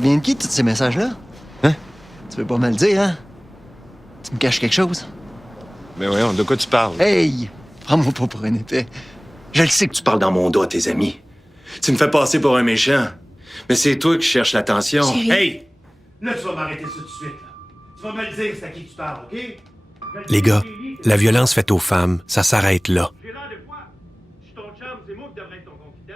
Ça vient de qui, tous ces messages-là? Hein? Tu veux pas me le dire, hein? Tu me caches quelque chose? Mais voyons, de quoi tu parles? Hey! Prends-moi pas pour un épais. Je le sais que Tu parles dans mon dos à tes amis. Tu me fais passer pour un méchant. Mais c'est toi qui cherches l'attention. Chérie. Hey! Là, tu vas m'arrêter ça tout de suite, là. Tu vas me le dire, c'est à qui tu parles, OK? Les gars, la violence faite aux femmes, ça s'arrête là. J'ai l'air de quoi? Je suis ton chum, c'est moi qui devrais être ton confident.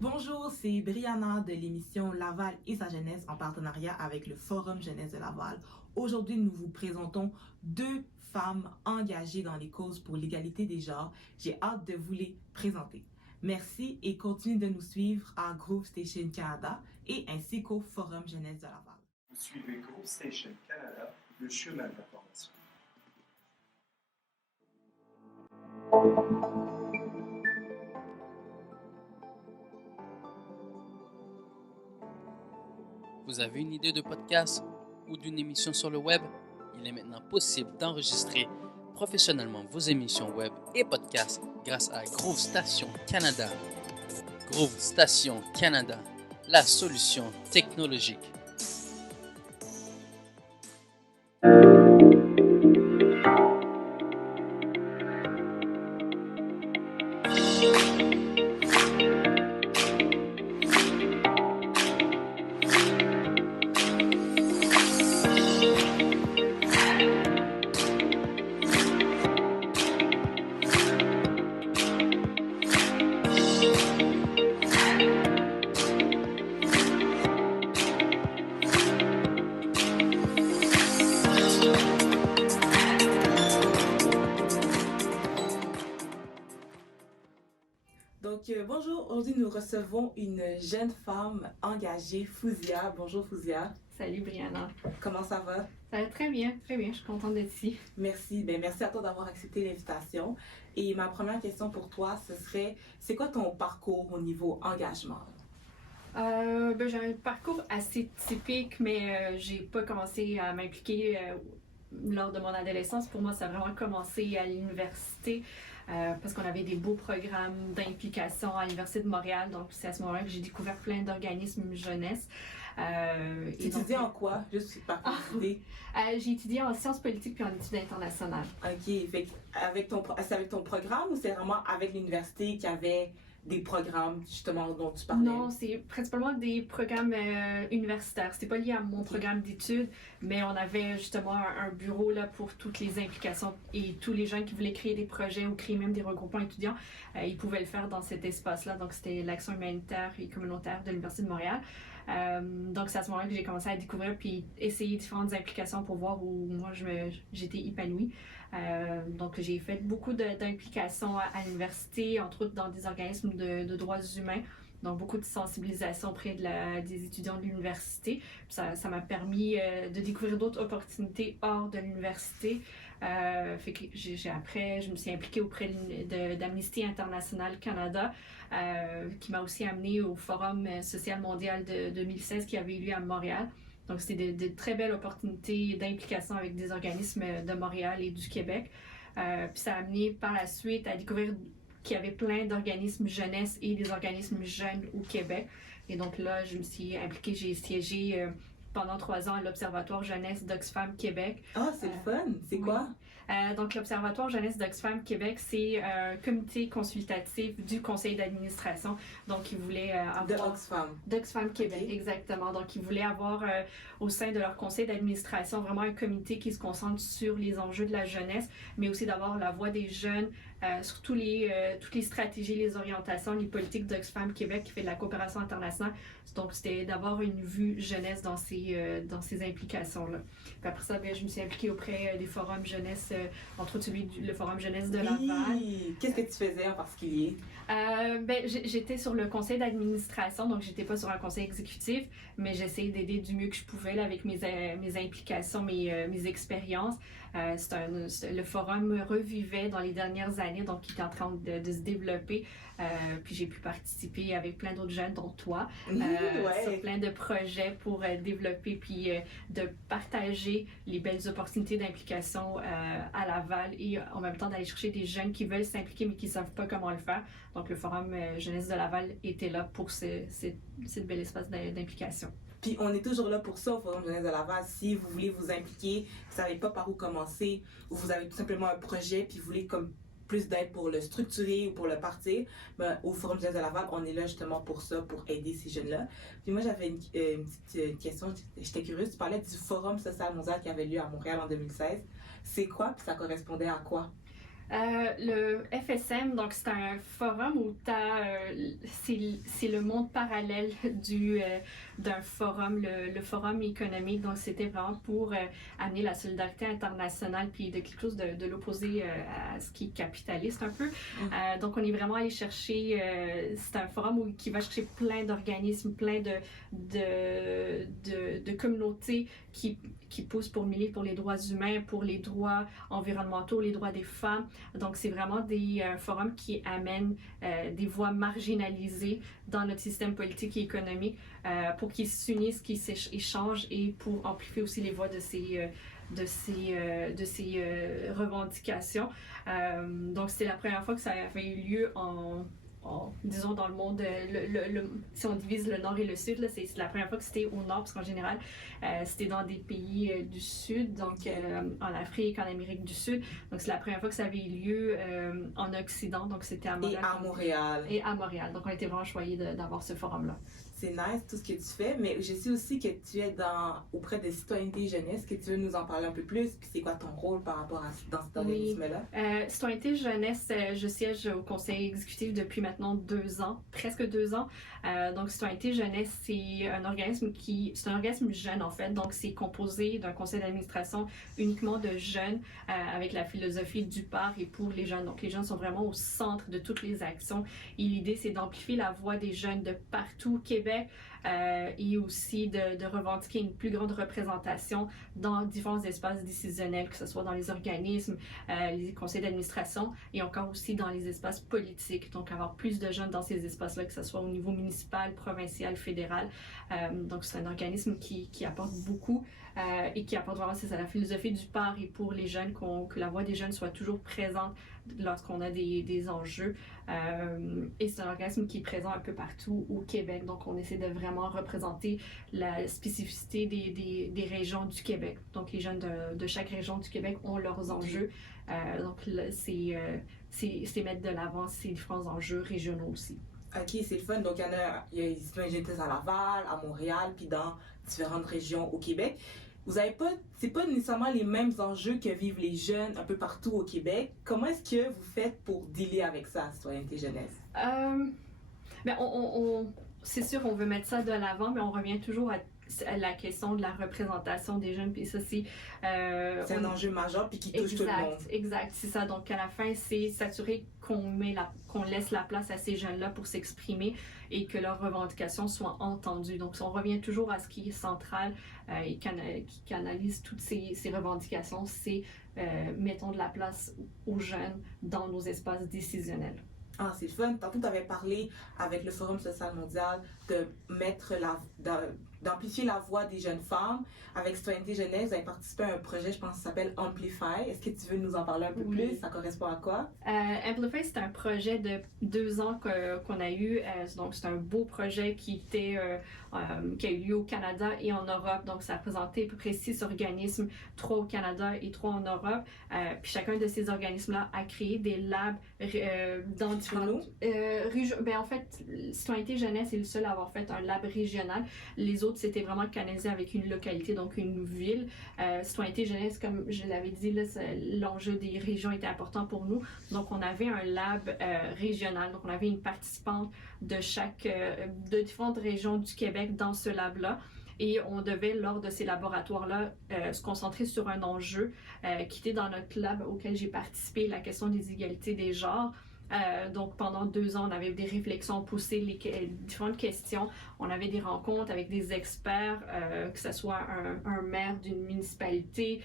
Bonjour, c'est Brianna de l'émission Laval et sa jeunesse en partenariat avec le Forum Jeunesse de Laval. Aujourd'hui, nous vous présentons deux femmes engagées dans les causes pour l'égalité des genres. J'ai hâte de vous les présenter. Merci et continuez de nous suivre à Groove Station Canada et ainsi qu'au Forum Jeunesse de Laval. Vous suivez Groove Station Canada, le chemin de l'information. Vous avez une idée de podcast ou d'une émission sur le web? Il est maintenant possible d'enregistrer professionnellement vos émissions web et podcasts grâce à Groove Station Canada. Groove Station Canada, la solution technologique. Bonjour, aujourd'hui nous recevons une jeune femme engagée, Fouzia. Bonjour Fouzia. Salut Brianna. Comment ça va? Ça va très bien, je suis contente d'être ici. Merci, merci à toi d'avoir accepté l'invitation. Et ma première question pour toi, ce serait, c'est quoi ton parcours au niveau engagement? J'ai un parcours assez typique, mais j'ai pas commencé à m'impliquer lors de mon adolescence. Pour moi, ça a vraiment commencé à l'université. Parce qu'on avait des beaux programmes d'implication à l'Université de Montréal. Donc, c'est à ce moment-là que j'ai découvert plein d'organismes jeunesse. Tu étudies en quoi? Juste par curiosité. J'ai étudié en sciences politiques puis en études internationales. OK. C'est avec ton programme ou c'est vraiment avec l'université qui avait des programmes justement dont tu parlais? Non, c'est principalement des programmes universitaires. C'était pas lié à mon programme d'études, mais on avait justement un bureau là pour toutes les implications et tous les gens qui voulaient créer des projets ou créer même des regroupements étudiants, ils pouvaient le faire dans cet espace-là. Donc c'était l'action humanitaire et communautaire de l'Université de Montréal. Donc c'est à ce moment-là que j'ai commencé à découvrir puis essayer différentes implications pour voir où moi j'étais épanouie. Donc j'ai fait beaucoup d'implications à l'université, entre autres dans des organismes de droits humains. Donc beaucoup de sensibilisation auprès des étudiants de l'université. Ça m'a permis de découvrir d'autres opportunités hors de l'université. Fait que après, je me suis impliquée auprès d'Amnesty International Canada, qui m'a aussi amenée au Forum social mondial de 2016 qui avait eu lieu à Montréal. Donc, c'était de très belles opportunités d'implication avec des organismes de Montréal et du Québec. Puis ça a amené par la suite à découvrir qu'il y avait plein d'organismes jeunesse et des organismes jeunes au Québec. Et donc là, je me suis impliquée, j'ai siégé pendant 3 ans à l'Observatoire jeunesse d'Oxfam Québec. Ah, c'est le fun! C'est quoi? Donc, l'Observatoire jeunesse d'Oxfam Québec, c'est un comité consultatif du conseil d'administration. Donc, ils voulaient avoir... d'Oxfam Québec, okay. Exactement. Donc, ils voulaient avoir au sein de leur conseil d'administration vraiment un comité qui se concentre sur les enjeux de la jeunesse, mais aussi d'avoir la voix des jeunes sur toutes les stratégies, les orientations, les politiques d'Oxfam Québec qui fait de la coopération internationale. Donc, c'était d'avoir une vue jeunesse dans ces implications-là. Puis après ça, je me suis impliquée auprès des forums jeunesse, entre autres le Forum jeunesse de Laval. Qu'est-ce que tu faisais en particulier? J'étais sur le conseil d'administration, donc j'étais pas sur un conseil exécutif, mais j'essayais d'aider du mieux que je pouvais là, avec mes implications, mes expériences. Le forum revivait dans les dernières années, donc il était en train de se développer. Puis j'ai pu participer avec plein d'autres jeunes, dont toi, sur plein de projets pour développer puis de partager les belles opportunités d'implication à Laval et en même temps d'aller chercher des jeunes qui veulent s'impliquer mais qui ne savent pas comment le faire. Donc le Forum Jeunesse de Laval était là pour ce bel espace d'implication. Puis on est toujours là pour ça au Forum Jeunesse de Laval. Si vous voulez vous impliquer, vous savez pas par où commencer, ou vous avez tout simplement un projet, puis vous voulez comme plus d'aide pour le structurer ou pour le partir, ben, au Forum Jeunesse de Laval, on est là justement pour ça, pour aider ces jeunes-là. Puis moi, j'avais une petite question, j'étais curieuse. Tu parlais du Forum social mondial qui avait lieu à Montréal en 2016. C'est quoi, puis ça correspondait à quoi? Le FSM, donc c'est un forum où c'est le monde parallèle d'un forum, le forum économique. Donc c'était vraiment pour amener la solidarité internationale puis de quelque chose de l'opposé à ce qui est capitaliste un peu. Donc on est vraiment allé chercher, c'est un forum qui va chercher plein d'organismes, plein de communautés qui poussent pour milier pour les droits humains, pour les droits environnementaux, les droits des femmes. Donc, c'est vraiment des forums qui amènent des voix marginalisées dans notre système politique et économique pour qu'ils s'unissent, qu'ils échangent et pour amplifier aussi les voix de ces revendications. Donc, c'était la première fois que ça avait eu lieu disons dans le monde, si on divise le nord et le sud, là, c'est la première fois que c'était au nord, parce qu'en général, c'était dans des pays du sud, donc en Afrique, en Amérique du Sud. Donc c'est la première fois que ça avait eu lieu en Occident, donc c'était à Montréal. Et à Montréal. Donc on était vraiment choyés d'avoir ce forum-là. C'est nice tout ce que tu fais, mais je sais aussi que tu es auprès de Citoyenneté Jeunesse, que tu veux nous en parler un peu plus, puis c'est quoi ton rôle par rapport dans cet organisme-là? Citoyenneté Jeunesse, je siège au conseil exécutif depuis maintenant 2 ans, presque 2 ans. Donc Citoyenneté Jeunesse, c'est un organisme jeune en fait, donc c'est composé d'un conseil d'administration uniquement de jeunes avec la philosophie du par et pour les jeunes. Donc les jeunes sont vraiment au centre de toutes les actions et l'idée c'est d'amplifier la voix des jeunes de partout au Québec et aussi de revendiquer une plus grande représentation dans différents espaces décisionnels, que ce soit dans les organismes, les conseils d'administration et encore aussi dans les espaces politiques. Donc avoir plus de jeunes dans ces espaces-là, que ce soit au niveau municipal, provincial, fédéral. Donc c'est un organisme qui apporte beaucoup et qui apporte vraiment la philosophie du par et pour les jeunes, que la voix des jeunes soit toujours présente lorsqu'on a des enjeux. Et c'est un organisme qui est présent un peu partout au Québec. Donc on essaie de vraiment représenter la spécificité des régions du Québec. Donc les jeunes de chaque région du Québec ont leurs enjeux. Donc c'est mettre de l'avant ces différents enjeux régionaux aussi. Ok, c'est le fun. Donc il y a les citoyennes à Laval, à Montréal, puis dans différentes régions au Québec. C'est pas nécessairement les mêmes enjeux que vivent les jeunes un peu partout au Québec. Comment est-ce que vous faites pour dealer avec ça, Citoyenneté Jeunesse? C'est sûr, on veut mettre ça de l'avant, mais on revient toujours à la question de la représentation des jeunes, puis ça c'est un enjeu majeur puis qui touche tout le monde. Exact, c'est ça. Donc à la fin, c'est s'assurer qu'on laisse la place à ces jeunes-là pour s'exprimer et que leurs revendications soient entendues. Donc on revient toujours à ce qui est central et qui canalise toutes ces revendications, c'est mettons de la place aux jeunes dans nos espaces décisionnels. Ah, c'est le fun. Tantôt, tu avais parlé avec le Forum social mondial d'amplifier la voix des jeunes femmes. Avec Citoyenneté Jeunesse, vous avez participé à un projet, je pense, qui s'appelle Amplify. Est-ce que tu veux nous en parler un peu plus? Ça correspond à quoi? Amplify, c'est un projet de 2 ans qu'on a eu. Donc, c'est un beau projet qui a eu lieu au Canada et en Europe. Donc, ça a représenté à peu près 6 organismes, 3 au Canada et 3 en Europe. Puis, chacun de ces organismes-là a créé des labs dans différentes régions. En fait, Citoyenneté Jeunesse est le seul à avoir fait un lab régional. Les autres, c'était vraiment canalisé avec une localité, donc une ville. Citoyenneté Jeunesse, comme je l'avais dit, l'enjeu des régions était important pour nous. Donc, on avait un lab régional. Donc, on avait une participante de différentes régions du Québec dans ce lab-là. Et on devait, lors de ces laboratoires-là, se concentrer sur un enjeu qui était dans notre lab auquel j'ai participé, la question des égalités des genres. Donc, pendant 2 ans, on avait des réflexions, on poussait les différentes questions. On avait des rencontres avec des experts, que ce soit un maire d'une municipalité,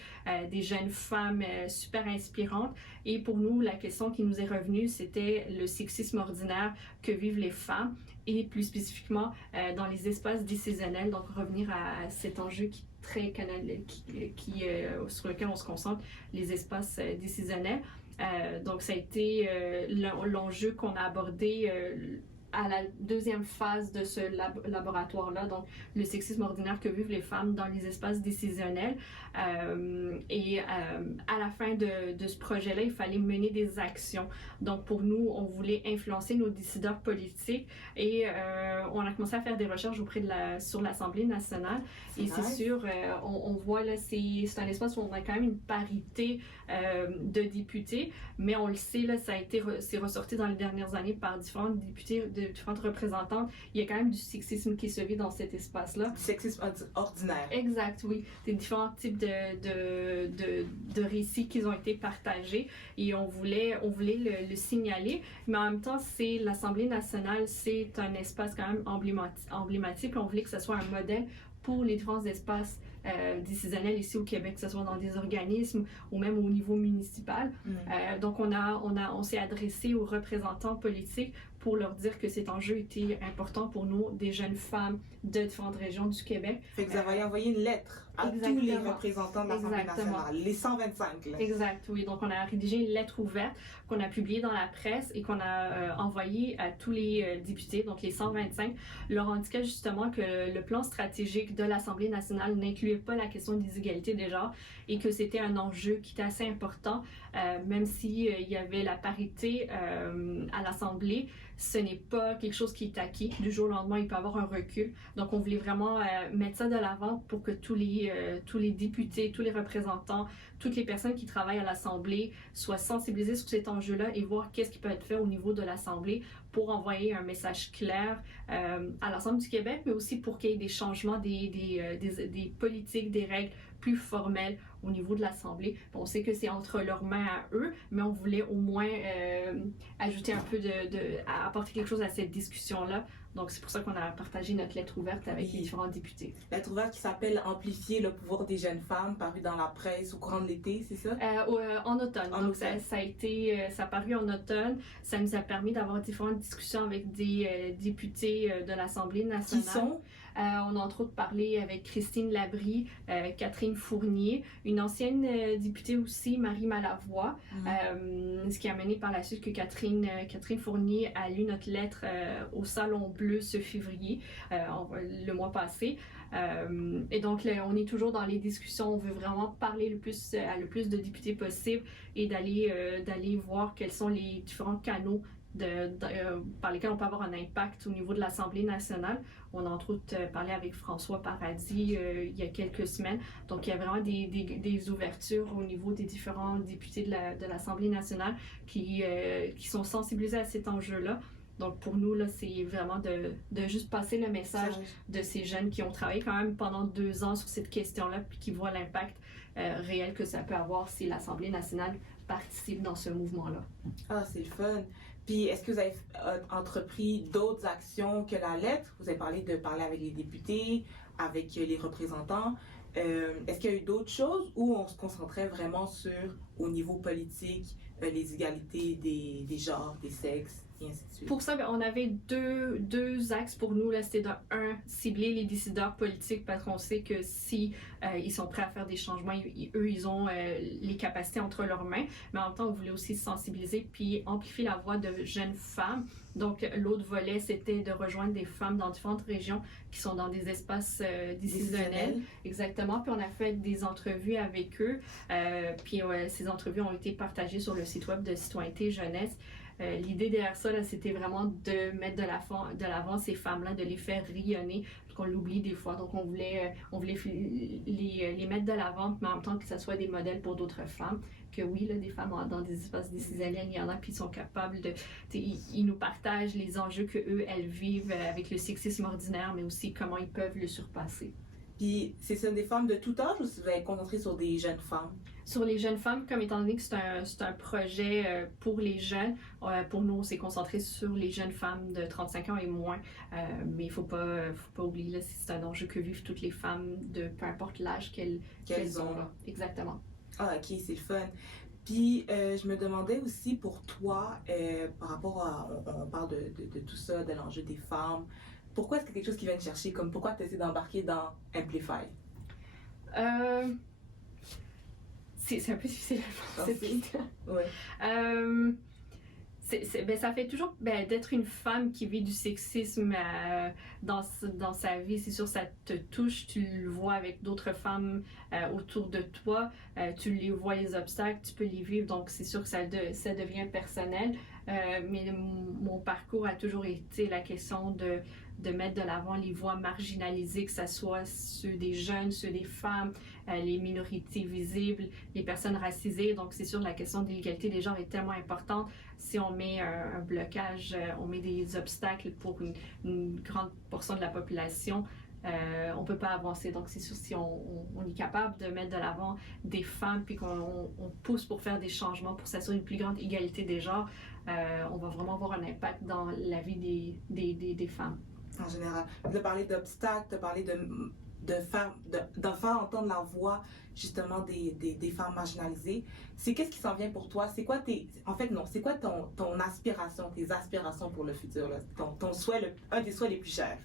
des jeunes femmes super inspirantes. Et pour nous, la question qui nous est revenue, c'était le sexisme ordinaire que vivent les femmes et plus spécifiquement dans les espaces décisionnels. Donc, revenir à cet enjeu qui est très sur lequel on se concentre, les espaces décisionnels. Donc, ça a été l'enjeu qu'on a abordé à la deuxième phase de ce laboratoire-là, donc le sexisme ordinaire que vivent les femmes dans les espaces décisionnels. À la fin de ce projet-là, il fallait mener des actions. Donc pour nous, on voulait influencer nos décideurs politiques et on a commencé à faire des recherches sur l'Assemblée nationale. Et c'est sûr, on voit là, c'est un espace où on a quand même une parité de députés, mais on le sait, là, c'est ressorti dans les dernières années par différentes députés, différentes représentantes. Il y a quand même du sexisme qui se vit dans cet espace-là. Du sexisme ordinaire. Exact, oui. Des différents types de récits qui ont été partagés et on voulait le signaler, mais en même temps, l'Assemblée nationale, c'est un espace quand même emblématique. On voulait que ce soit un modèle pour les différents espaces décisionnels ici au Québec, que ce soit dans des organismes ou même au niveau municipal. Donc, on s'est adressé aux représentants politiques pour leur dire que cet enjeu était important pour nous, des jeunes femmes de différentes régions du Québec. Fait que vous avez envoyé une lettre à tous les représentants de l'Assemblée nationale, les 125. Là. Exact, oui. Donc, on a rédigé une lettre ouverte qu'on a publiée dans la presse et qu'on a envoyée à tous les députés, donc les 125, leur indiquant justement que le plan stratégique de l'Assemblée nationale n'incluait pas la question des inégalités de genre et que c'était un enjeu qui était assez important, même si il y avait la parité à l'Assemblée. Ce n'est pas quelque chose qui est acquis. Du jour au lendemain, il peut y avoir un recul. Donc, on voulait vraiment mettre ça de l'avant pour que tous les députés, tous les représentants, toutes les personnes qui travaillent à l'Assemblée soient sensibilisées sur cet enjeu-là et voir qu'est-ce qui peut être fait au niveau de l'Assemblée pour envoyer un message clair à l'ensemble du Québec, mais aussi pour qu'il y ait des changements, des politiques, des règles plus formelles au niveau de l'Assemblée. On sait que c'est entre leurs mains à eux, mais on voulait au moins ajouter un peu apporter quelque chose à cette discussion-là. Donc, c'est pour ça qu'on a partagé notre lettre ouverte avec les différents députés. Lettre ouverte qui s'appelle « Amplifier le pouvoir des jeunes femmes », parue dans la presse au courant de l'été, c'est ça? En automne. Donc, ça a paru en automne. Ça nous a permis d'avoir différentes discussions avec des députés de l'Assemblée nationale. Qui sont? On a entre autres parlé avec Christine Labrie, Catherine Fournier, une ancienne députée aussi, Marie Malavoie, ce qui a mené par la suite que Catherine Fournier a lu notre lettre au Salon Bleu ce février, le mois passé. Et donc, là, on est toujours dans les discussions. On veut vraiment parler à le plus de députés possible et d'aller voir quels sont les différents canaux par lesquels on peut avoir un impact au niveau de l'Assemblée nationale. On a entre autres parlé avec François Paradis il y a quelques semaines. Donc, il y a vraiment des ouvertures au niveau des différents députés de l'Assemblée nationale qui sont sensibilisés à cet enjeu-là. Donc, pour nous, là, c'est vraiment de juste passer le message de ces jeunes qui ont travaillé quand même pendant 2 ans sur cette question-là puis qui voient l'impact réel que ça peut avoir si l'Assemblée nationale participe dans ce mouvement-là. Ah, c'est le fun! Puis, est-ce que vous avez entrepris d'autres actions que la lettre? Vous avez parlé de parler avec les députés, avec les représentants. Est-ce qu'il y a eu d'autres choses où on se concentrait vraiment au niveau politique, les égalités des genres, des sexes, et ainsi de suite? Pour ça, on avait deux axes pour nous. C'était cibler les décideurs politiques parce qu'on sait que si ils sont prêts à faire des changements, eux, ils ont les capacités entre leurs mains. Mais en même temps, on voulait aussi sensibiliser puis amplifier la voix de jeunes femmes. Donc, l'autre volet, c'était de rejoindre des femmes dans différentes régions qui sont dans des espaces décisionnels. Exactement. Puis, on a fait des entrevues avec eux. Puis, ces entrevues ont été partagées sur le site web de Citoyenneté Jeunesse. L'idée derrière ça, là, c'était vraiment de mettre de l'avant ces femmes-là, de les faire rayonner, parce qu'on l'oublie des fois. Donc, on voulait les mettre de l'avant, mais en même temps que ça soit des modèles pour d'autres femmes. Que oui, là, des femmes dans des espaces décisionnels, il y en a, puis ils sont capables ils nous partagent les enjeux qu'eux, elles vivent avec le sexisme ordinaire, mais aussi comment ils peuvent le surpasser. Puis, c'est des femmes de tout âge ou si vous avez concentré sur des jeunes femmes? Sur les jeunes femmes, comme étant donné que c'est un projet pour les jeunes, pour nous, on s'est concentré sur les jeunes femmes de 35 ans et moins. Mais il ne faut pas oublier, là, c'est un enjeu que vivent toutes les femmes de peu importe l'âge qu'elles ont. Là. Exactement. Ah, ok, c'est le fun. Puis, je me demandais aussi pour toi, par rapport on parle de tout ça, de l'enjeu des femmes, pourquoi est-ce que quelque chose qui vient te chercher, comme pourquoi tu essaies d'embarquer dans Amplify? C'est un peu difficile à penser. Ouais. Ça fait toujours d'être une femme qui vit du sexisme dans sa vie. C'est sûr, ça te touche. Tu le vois avec d'autres femmes autour de toi. Tu les vois, les obstacles, tu peux les vivre. Donc, c'est sûr que ça devient personnel. Mais mon parcours a toujours été la question de mettre de l'avant les voix marginalisées, que ce soit ceux des jeunes, ceux des femmes, les minorités visibles, les personnes racisées. Donc, c'est sûr, la question de l'égalité des genres est tellement importante. Si on met un blocage, on met des obstacles pour une grande portion de la population, on peut pas avancer. Donc, c'est sûr, si on est capable de mettre de l'avant des femmes puis qu'on pousse pour faire des changements, pour s'assurer une plus grande égalité des genres, on va vraiment avoir un impact dans la vie des femmes. En général, tu as parlé d'obstacles, tu as parlé de faire entendre la voix justement des femmes marginalisées. Qu'est-ce qui s'en vient pour toi? C'est quoi ton aspiration, tes aspirations pour le futur, là? Ton souhait, un des souhaits les plus chers?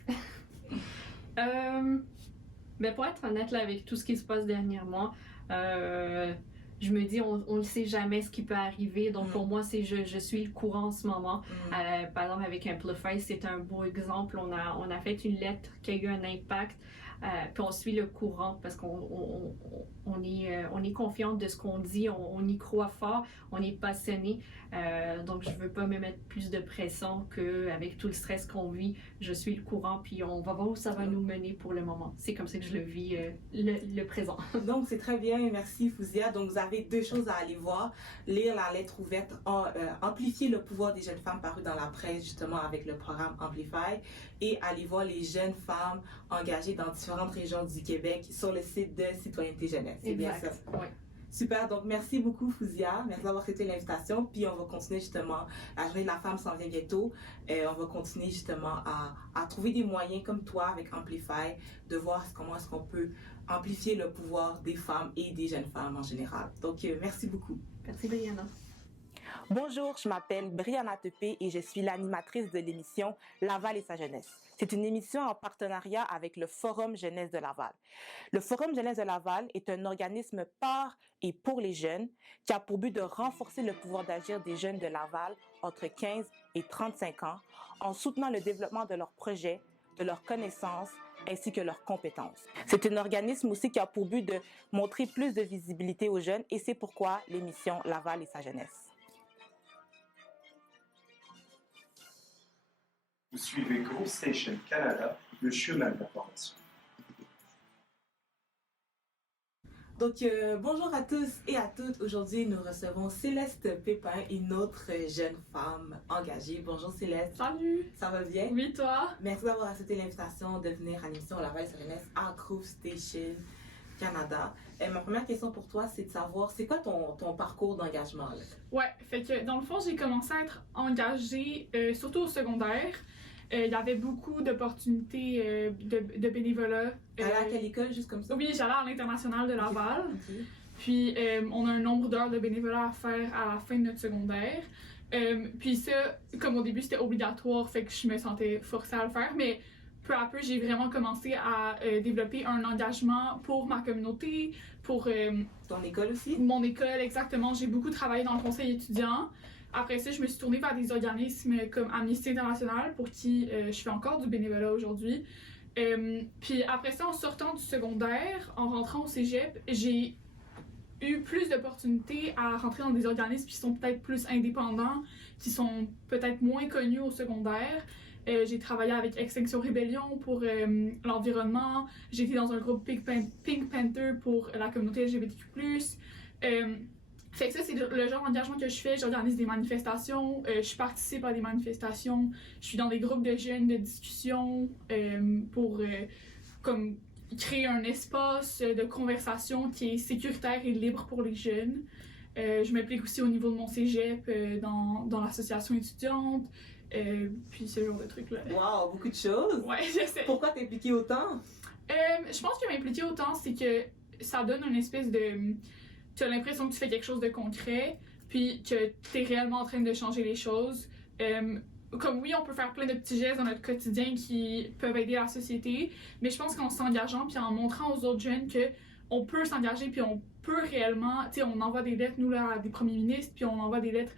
Pour être honnête là, avec tout ce qui se passe dernièrement, je me dis, on ne sait jamais ce qui peut arriver. Donc, pour moi, je suis le courant en ce moment. Par exemple, avec Amplify, c'est un beau exemple. On a fait une lettre qui a eu un impact. Puis on suit le courant parce qu'on est confiante de ce qu'on dit, on y croit fort, on est passionné. Donc, je veux pas me mettre plus de pression qu'avec tout le stress qu'on vit. Je suis le courant, puis on va voir où ça va nous mener pour le moment. C'est comme ça que je le vis, le présent. Donc, c'est très bien. Merci, Fouzia. Donc, vous avez deux choses à aller voir. Lire la lettre ouverte, amplifier le pouvoir des jeunes femmes paru dans la presse, justement, avec le programme Amplify, et aller voir les jeunes femmes engagées dans différentes régions du Québec sur le site de Citoyenneté Jeunesse. C'est bien ça? Oui. Super, donc merci beaucoup Fouzia, merci d'avoir accepté l'invitation, puis on va continuer justement, la journée de la femme s'en vient bientôt, on va continuer justement à trouver des moyens comme toi avec Amplify, de voir comment est-ce qu'on peut amplifier le pouvoir des femmes et des jeunes femmes en général. Donc merci beaucoup. Merci Brianna. Bonjour, je m'appelle Brianna Tepé et je suis l'animatrice de l'émission Laval et sa jeunesse. C'est une émission en partenariat avec le Forum Jeunesse de Laval. Le Forum Jeunesse de Laval est un organisme par et pour les jeunes qui a pour but de renforcer le pouvoir d'agir des jeunes de Laval entre 15 et 35 ans en soutenant le développement de leurs projets, de leurs connaissances ainsi que leurs compétences. C'est un organisme aussi qui a pour but de montrer plus de visibilité aux jeunes et c'est pourquoi l'émission Laval et sa jeunesse. Vous suivez Groove Station Canada, le chemin de la formation. Donc, bonjour à tous et à toutes. Aujourd'hui, nous recevons Céleste Pépin, une autre jeune femme engagée. Bonjour Céleste. Salut. Ça va bien? Oui, toi? Merci d'avoir accepté l'invitation de venir à l'émission Laval et sa jeunesse à Groove Station Canada. Ma première question pour toi, c'est de savoir, c'est quoi ton parcours d'engagement? Là? Ouais, fait que dans le fond, j'ai commencé à être engagée surtout au secondaire. Il y avait beaucoup d'opportunités de bénévolat. T'allais à quelle école, juste comme ça? Oui, j'allais à l'International de Laval. Okay. Puis, on a un nombre d'heures de bénévolat à faire à la fin de notre secondaire. Puis ça, comme au début, c'était obligatoire, fait que je me sentais forcée à le faire. Mais peu à peu, j'ai vraiment commencé à développer un engagement pour ma communauté, pour... Ton école aussi? Mon école, exactement. J'ai beaucoup travaillé dans le conseil étudiant. Après ça, je me suis tournée vers des organismes comme Amnesty International, pour qui je fais encore du bénévolat aujourd'hui. Puis après ça, en sortant du secondaire, en rentrant au cégep, j'ai eu plus d'opportunités à rentrer dans des organismes qui sont peut-être plus indépendants, qui sont peut-être moins connus au secondaire. J'ai travaillé avec Extinction Rebellion pour l'environnement. J'ai été dans un groupe Pink Panther pour la communauté LGBTQ+. Fait que ça, c'est le genre d'engagement que je fais. J'organise des manifestations, je participe à des manifestations, je suis dans des groupes de jeunes de discussion pour comme créer un espace de conversation qui est sécuritaire et libre pour les jeunes. Je m'implique aussi au niveau de mon cégep dans l'association étudiante, puis ce genre de trucs-là. Wow, beaucoup de choses! Ouais, je sais. Pourquoi t'impliquer autant? Je pense que m'impliquer autant, c'est que ça donne une espèce de... Tu as l'impression que tu fais quelque chose de concret, puis que tu es réellement en train de changer les choses. Comme oui, on peut faire plein de petits gestes dans notre quotidien qui peuvent aider la société, mais je pense qu'en s'engageant puis en montrant aux autres jeunes que on peut s'engager, puis on peut réellement, tu sais, on envoie des lettres, nous, là, à des premiers ministres, puis on envoie des lettres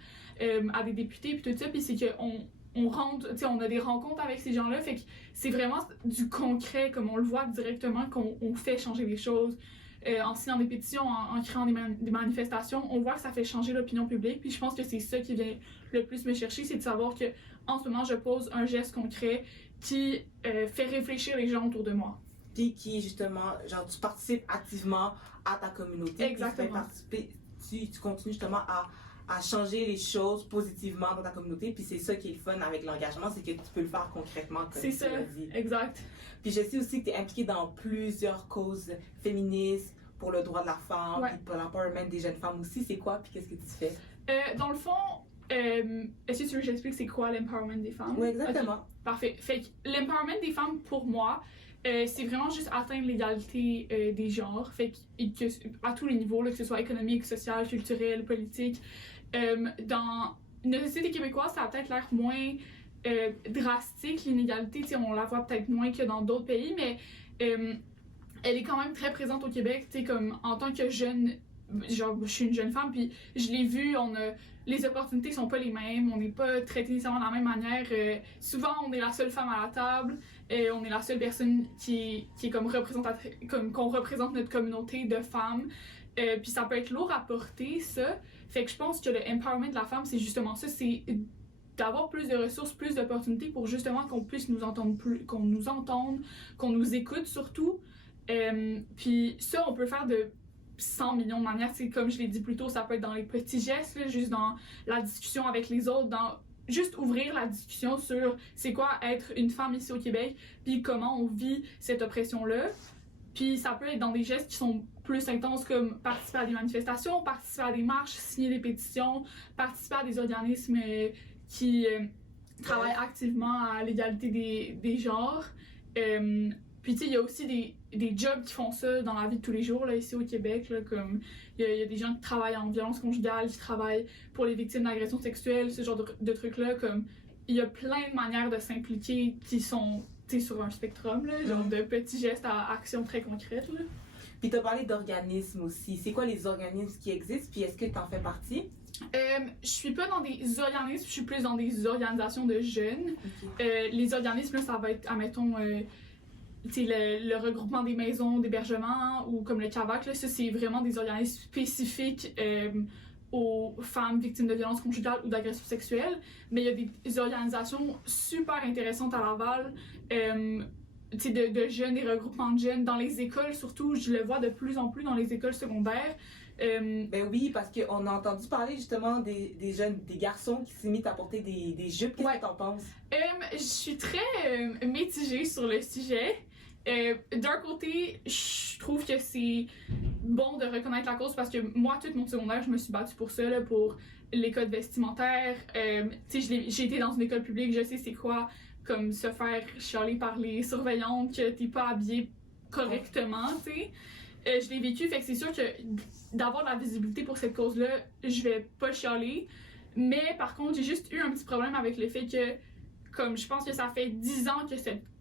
à des députés, puis tout ça, puis c'est qu'on rentre, tu sais, on a des rencontres avec ces gens-là, fait que c'est vraiment du concret, comme on le voit directement, qu'on fait changer les choses. En signant des pétitions, en créant des manifestations, on voit que ça fait changer l'opinion publique, puis je pense que c'est ça qui vient le plus me chercher, c'est de savoir que en ce moment, je pose un geste concret qui fait réfléchir les gens autour de moi. Puis qui, justement, genre, tu participes activement à ta communauté. Exactement. Tu continues justement à changer les choses positivement dans ta communauté. Puis c'est ça qui est le fun avec l'engagement, c'est que tu peux le faire concrètement, comme c'est tu ça, l'as dit. Exact. Puis je sais aussi que tu es impliquée dans plusieurs causes féministes, pour le droit de la femme, Ouais. puis pour l'empowerment des jeunes femmes aussi. C'est quoi, puis qu'est-ce que tu fais? Dans le fond, est-ce que tu veux que j'explique c'est quoi l'empowerment des femmes? Oui, exactement. Okay, parfait. Fait que l'empowerment des femmes, pour moi, c'est vraiment juste atteindre l'égalité des genres, fait que à tous les niveaux, là, que ce soit économique, social, culturel, politique. Dans notre société québécoise, ça a peut-être l'air moins drastique, l'inégalité, tu sais, on la voit peut-être moins que dans d'autres pays, mais elle est quand même très présente au Québec, tu sais, comme en tant que jeune, genre, je suis une jeune femme, puis je l'ai vu, les opportunités sont pas les mêmes, on n'est pas traité nécessairement de la même manière. Souvent, on est la seule femme à la table, on est la seule personne qui est comme qu'on représente notre communauté de femmes. Puis ça peut être lourd à porter, ça. Fait que je pense que le empowerment de la femme, c'est justement ça, c'est d'avoir plus de ressources, plus d'opportunités pour justement qu'on puisse nous entendre qu'on nous écoute surtout. Puis ça, on peut faire de 100 millions de manières. C'est comme je l'ai dit plus tôt, ça peut être dans les petits gestes, là, juste dans la discussion avec les autres, dans juste ouvrir la discussion sur c'est quoi être une femme ici au Québec, puis comment on vit cette oppression-là. Puis ça peut être dans des gestes qui sont plus intenses comme participer à des manifestations, participer à des marches, signer des pétitions, participer à des organismes qui travaillent activement à l'égalité des genres. Puis tu sais, il y a aussi des jobs qui font ça dans la vie de tous les jours, là, ici au Québec, là, comme il y a des gens qui travaillent en violence conjugale, qui travaillent pour les victimes d'agressions sexuelles, ce genre de trucs-là, comme il y a plein de manières de s'impliquer qui sont, tu sais, sur un spectrum, là, genre de petits gestes à actions très concrètes, là. Puis tu as parlé d'organismes aussi. C'est quoi les organismes qui existent, puis est-ce que tu en fais partie? Je suis pas dans des organismes, je suis plus dans des organisations de jeunes. Okay. Les organismes, là, ça va être, admettons, le regroupement des maisons d'hébergement ou comme le CAVAC, là, ça c'est vraiment des organismes spécifiques aux femmes victimes de violences conjugales ou d'agressions sexuelles. Mais il y a des organisations super intéressantes à Laval, de jeunes, des regroupements de jeunes, dans les écoles surtout, je le vois de plus en plus dans les écoles secondaires. Ben oui, parce qu'on a entendu parler justement des jeunes, des garçons qui s'imitent à porter des jupes. Qu'est-ce que t'en penses? Je suis très mitigée sur le sujet. D'un côté, je trouve que c'est bon de reconnaître la cause parce que moi, tout mon secondaire, je me suis battue pour ça, là, pour les codes vestimentaires. J'ai été dans une école publique, je sais c'est quoi, comme se faire chialer par les surveillantes que t'es pas habillée correctement, tu sais. Je l'ai vécu, fait que c'est sûr que d'avoir de la visibilité pour cette cause-là, je vais pas chialer. Mais par contre, j'ai juste eu un petit problème avec le fait que, comme je pense que ça fait 10 ans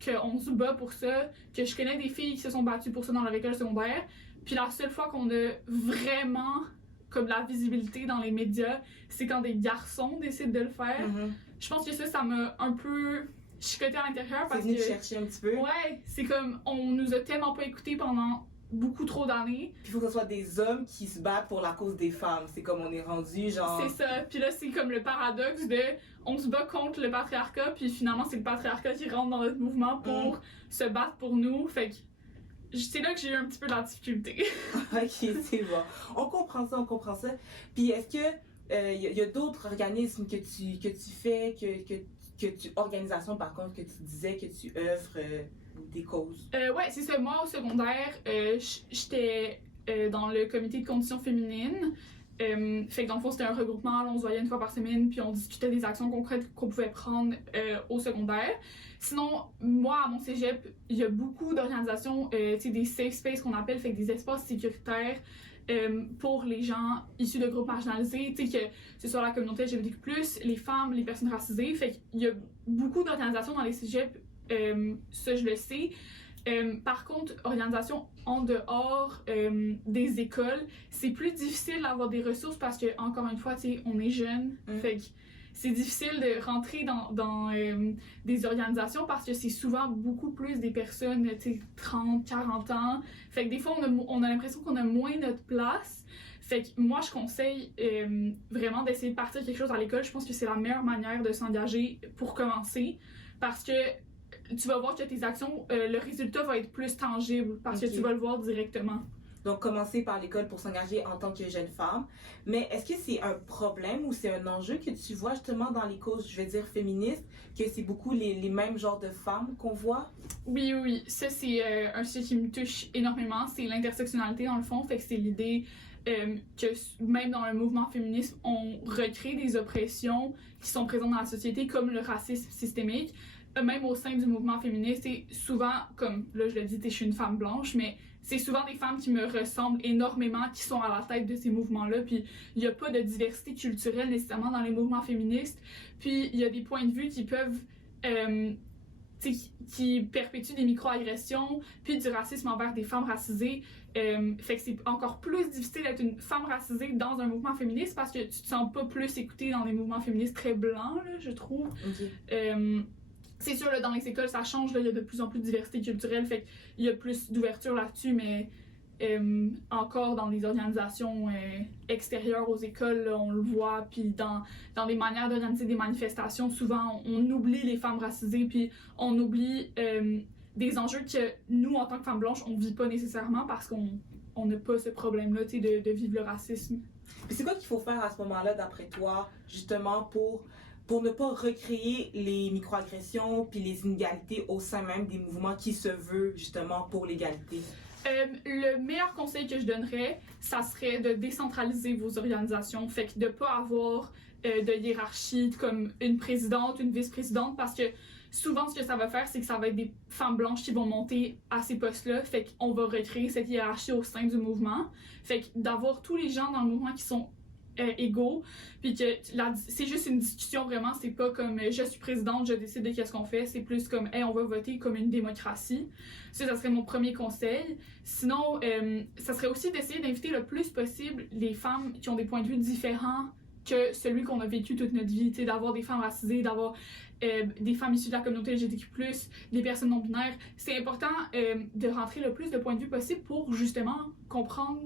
qu'on se bat pour ça, que je connais des filles qui se sont battues pour ça dans leur école secondaire, puis la seule fois qu'on a vraiment comme la visibilité dans les médias, c'est quand des garçons décident de le faire. Mm-hmm. Je pense que ça m'a un peu chicoté à l'intérieur parce que... C'est venu te chercher un petit peu? Ouais, c'est comme, on nous a tellement pas écoutés pendant beaucoup trop d'années. Puis il faut que ce soit des hommes qui se battent pour la cause des femmes. C'est comme on est rendu, genre... C'est ça. Puis là, c'est comme le paradoxe de... On se bat contre le patriarcat, puis finalement, c'est le patriarcat qui rentre dans notre mouvement pour se battre pour nous. Fait que c'est là que j'ai eu un petit peu de la difficulté. Ok, c'est bon. On comprend ça. Puis est-ce que y a d'autres organismes que tu fais, organisations par contre, que tu disais que tu œuvres des causes? Ouais, c'est ça. Moi, au secondaire, j'étais dans le comité de conditions féminines. Fait que dans le fond, c'était un regroupement, là, on se voyait une fois par semaine, puis on discutait des actions concrètes qu'on pouvait prendre au secondaire. Sinon, moi, à mon cégep, il y a beaucoup d'organisations, des safe spaces qu'on appelle, fait que des espaces sécuritaires pour les gens issus de groupes marginalisés, que ce soit la communauté LGBTQ+, les femmes, les personnes racisées. Fait qu'il y a beaucoup d'organisations dans les cégeps, ça je le sais. Par contre, organisation en dehors des écoles, c'est plus difficile d'avoir des ressources parce que, encore une fois, tu sais, on est jeune, fait que c'est difficile de rentrer dans des organisations parce que c'est souvent beaucoup plus des personnes, tu sais, 30, 40 ans. Fait que des fois, on a l'impression qu'on a moins notre place. Fait que moi, je conseille vraiment d'essayer de partir quelque chose à l'école. Je pense que c'est la meilleure manière de s'engager pour commencer parce que tu vas voir que tes actions, le résultat va être plus tangible parce que tu vas le voir directement. Donc, commencer par l'école pour s'engager en tant que jeune femme. Mais est-ce que c'est un problème ou c'est un enjeu que tu vois justement dans les causes, je vais dire, féministes, que c'est beaucoup les mêmes genres de femmes qu'on voit? Oui. Ça, c'est un sujet qui me touche énormément. C'est l'intersectionnalité, dans le fond. Fait que c'est l'idée que même dans le mouvement féministe, on recrée des oppressions qui sont présentes dans la société, comme le racisme systémique. Même au sein du mouvement féministe, c'est souvent, comme là je le dis, je suis une femme blanche, mais c'est souvent des femmes qui me ressemblent énormément, qui sont à la tête de ces mouvements-là, puis il n'y a pas de diversité culturelle nécessairement dans les mouvements féministes, puis il y a des points de vue qui peuvent, qui perpétuent des micro-agressions, puis du racisme envers des femmes racisées, fait que c'est encore plus difficile d'être une femme racisée dans un mouvement féministe parce que tu te sens pas plus écoutée dans des mouvements féministes très blancs, là, je trouve. C'est sûr, là, dans les écoles, ça change. Là, il y a de plus en plus de diversité culturelle, fait qu'il y a plus d'ouverture là-dessus, mais encore dans les organisations extérieures aux écoles, là, on le voit, puis dans des manières d'organiser des manifestations, souvent, on oublie les femmes racisées, puis on oublie des enjeux que nous, en tant que femmes blanches, on vit pas nécessairement parce qu'on n'a pas ce problème-là, tu sais, de vivre le racisme. Puis c'est quoi qu'il faut faire à ce moment-là, d'après toi, justement, pour ne pas recréer les microagressions puis les inégalités au sein même des mouvements qui se veulent justement pour l'égalité? Le meilleur conseil que je donnerais, ça serait de décentraliser vos organisations, fait que de pas avoir de hiérarchie comme une présidente, une vice-présidente, parce que souvent ce que ça va faire, c'est que ça va être des femmes blanches qui vont monter à ces postes-là, fait qu'on va recréer cette hiérarchie au sein du mouvement, fait que d'avoir tous les gens dans le mouvement qui sont égaux, puis que c'est juste une discussion vraiment, c'est pas comme je suis présidente, je décide de qu'est-ce qu'on fait, c'est plus comme on va voter comme une démocratie. Ça serait mon premier conseil. Sinon, ça serait aussi d'essayer d'inviter le plus possible les femmes qui ont des points de vue différents que celui qu'on a vécu toute notre vie, d'avoir des femmes racisées, d'avoir des femmes issues de la communauté LGBTQ+, des personnes non-binaires. C'est important de rentrer le plus de points de vue possible pour justement comprendre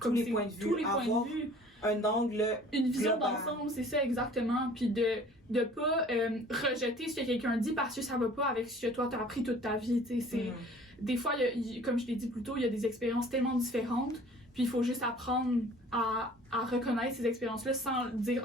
tous les points de vue. Un angle, une vision d'ensemble, c'est ça exactement, puis de pas rejeter ce que quelqu'un dit parce que ça va pas avec ce que toi t'as appris toute ta vie, tu sais, des fois, comme je l'ai dit plus tôt, il y a des expériences tellement différentes, puis il faut juste apprendre à reconnaître ces expériences-là sans dire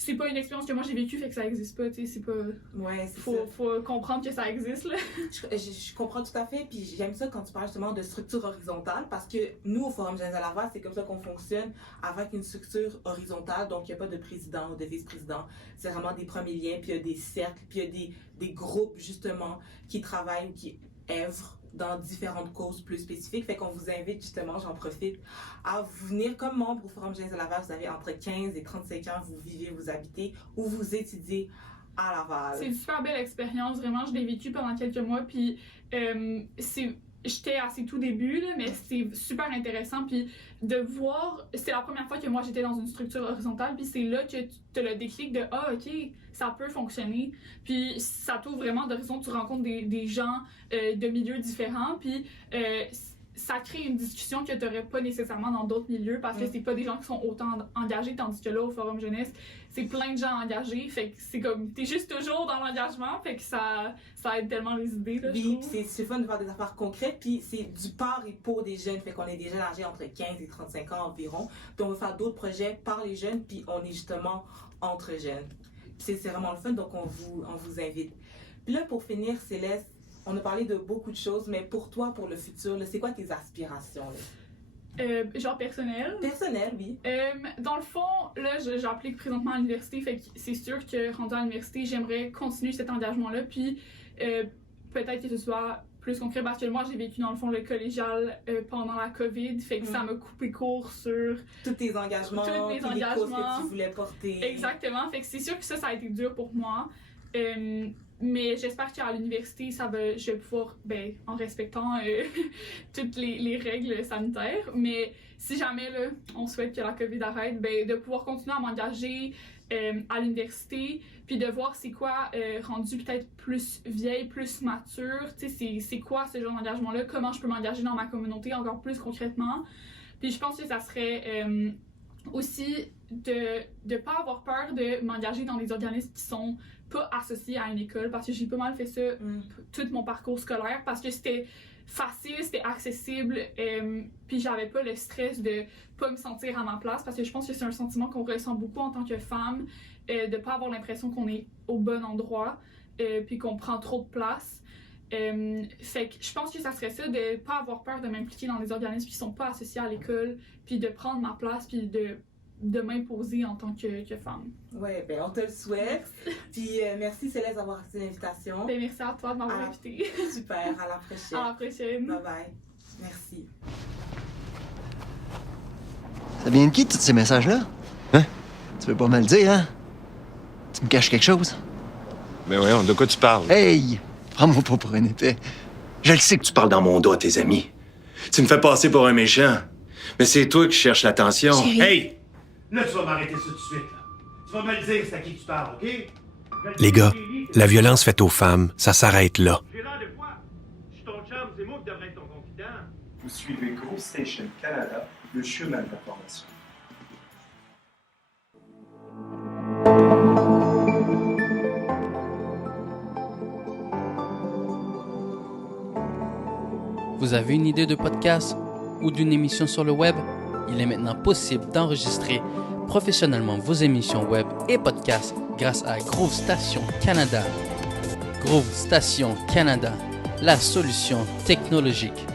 c'est pas une expérience que moi j'ai vécue, fait que ça existe pas, tu sais, c'est pas... Ouais, c'est faut comprendre que ça existe, là. Je comprends tout à fait, puis j'aime ça quand tu parles justement de structure horizontale, parce que nous, au Forum Jeunesse à Laval, c'est comme ça qu'on fonctionne, avec une structure horizontale, donc il n'y a pas de président ou de vice-président, c'est vraiment des premiers liens, puis il y a des cercles, puis il y a des groupes, justement, qui travaillent ou qui œuvrent dans différentes causes plus spécifiques. Fait qu'on vous invite justement, j'en profite, à venir comme membre au Forum Jeunesse à Laval. Vous avez entre 15 et 35 ans, vous vivez, vous habitez ou vous étudiez à Laval. C'est une super belle expérience, vraiment. Je l'ai vécue pendant quelques mois, puis j'étais à ses tout débuts, là, mais c'est super intéressant. Puis de voir, c'est la première fois que moi j'étais dans une structure horizontale, puis c'est là que tu as le déclic de ok, ça peut fonctionner. Puis ça t'ouvre vraiment d'horizon, tu rencontres des gens de milieux différents, puis ça crée une discussion que tu n'aurais pas nécessairement dans d'autres milieux parce que c'est pas des gens qui sont autant engagés, tandis que là, au Forum Jeunesse, c'est plein de gens engagés, fait que c'est comme, t'es juste toujours dans l'engagement, fait que ça aide tellement les idées, là, puis c'est fun de faire des affaires concrètes, puis c'est du par et pour des jeunes, fait qu'on est des jeunes âgés entre 15 et 35 ans environ, puis on veut faire d'autres projets par les jeunes, puis on est justement entre jeunes. C'est vraiment le fun, donc on vous invite. Puis là, pour finir, Céleste, on a parlé de beaucoup de choses, mais pour toi, pour le futur, là, c'est quoi tes aspirations, là? Genre personnel? Personnel, oui. Dans le fond, là, j'applique présentement à l'université, fait que c'est sûr que rendu à l'université, j'aimerais continuer cet engagement-là, puis peut-être que ce soit plus concret, parce que moi, j'ai vécu, dans le fond, le collégial pendant la COVID, fait que ça m'a coupé court sur... Tous tes engagements, tous les causes que tu voulais porter. Exactement, fait que c'est sûr que ça a été dur pour moi. mais j'espère qu'à l'université, je vais pouvoir, en respectant toutes les règles sanitaires, mais si jamais là, on souhaite que la COVID arrête, de pouvoir continuer à m'engager à l'université, puis de voir c'est quoi rendu peut-être plus vieille, plus mature, tu sais, c'est quoi ce genre d'engagement-là, comment je peux m'engager dans ma communauté encore plus concrètement. Puis je pense que ça serait aussi de ne pas avoir peur de m'engager dans des organismes qui sont pas associés à une école, parce que j'ai pas mal fait ça tout mon parcours scolaire, parce que c'était facile, c'était accessible, puis j'avais pas le stress de pas me sentir à ma place, parce que je pense que c'est un sentiment qu'on ressent beaucoup en tant que femme, de pas avoir l'impression qu'on est au bon endroit, puis qu'on prend trop de place. Fait que je pense que ça serait ça, de pas avoir peur de m'impliquer dans des organismes qui sont pas associés à l'école, puis de prendre ma place, puis de m'imposer en tant que femme. Ouais, on te le souhaite. Puis merci Céleste d'avoir accepté l'invitation. Merci à toi de m'avoir invité. Super, à la prochaine. À la prochaine. Bye bye. Merci. Ça vient de qui, tous ces messages-là? Hein? Tu veux pas me le dire, hein? Tu me caches quelque chose? Mais voyons, de quoi tu parles? Hey! Prends-moi pas pour un épais. Je le sais que Tu parles dans mon dos à tes amis. Tu me fais passer pour un méchant. Mais c'est toi qui cherches l'attention. Chérie. Hey! Là, tu vas m'arrêter ça tout de suite, là. Tu vas me le dire, c'est à qui tu parles, OK? Les gars, la violence faite aux femmes, ça s'arrête là. J'ai l'air de quoi? Je suis ton chum, c'est moi qui devrais être ton confident. Vous suivez Groove Station Canada, le chemin de l'information. Vous avez une idée de podcast ou d'une émission sur le web? Il est maintenant possible d'enregistrer professionnellement vos émissions web et podcasts grâce à Groove Station Canada. Groove Station Canada, la solution technologique.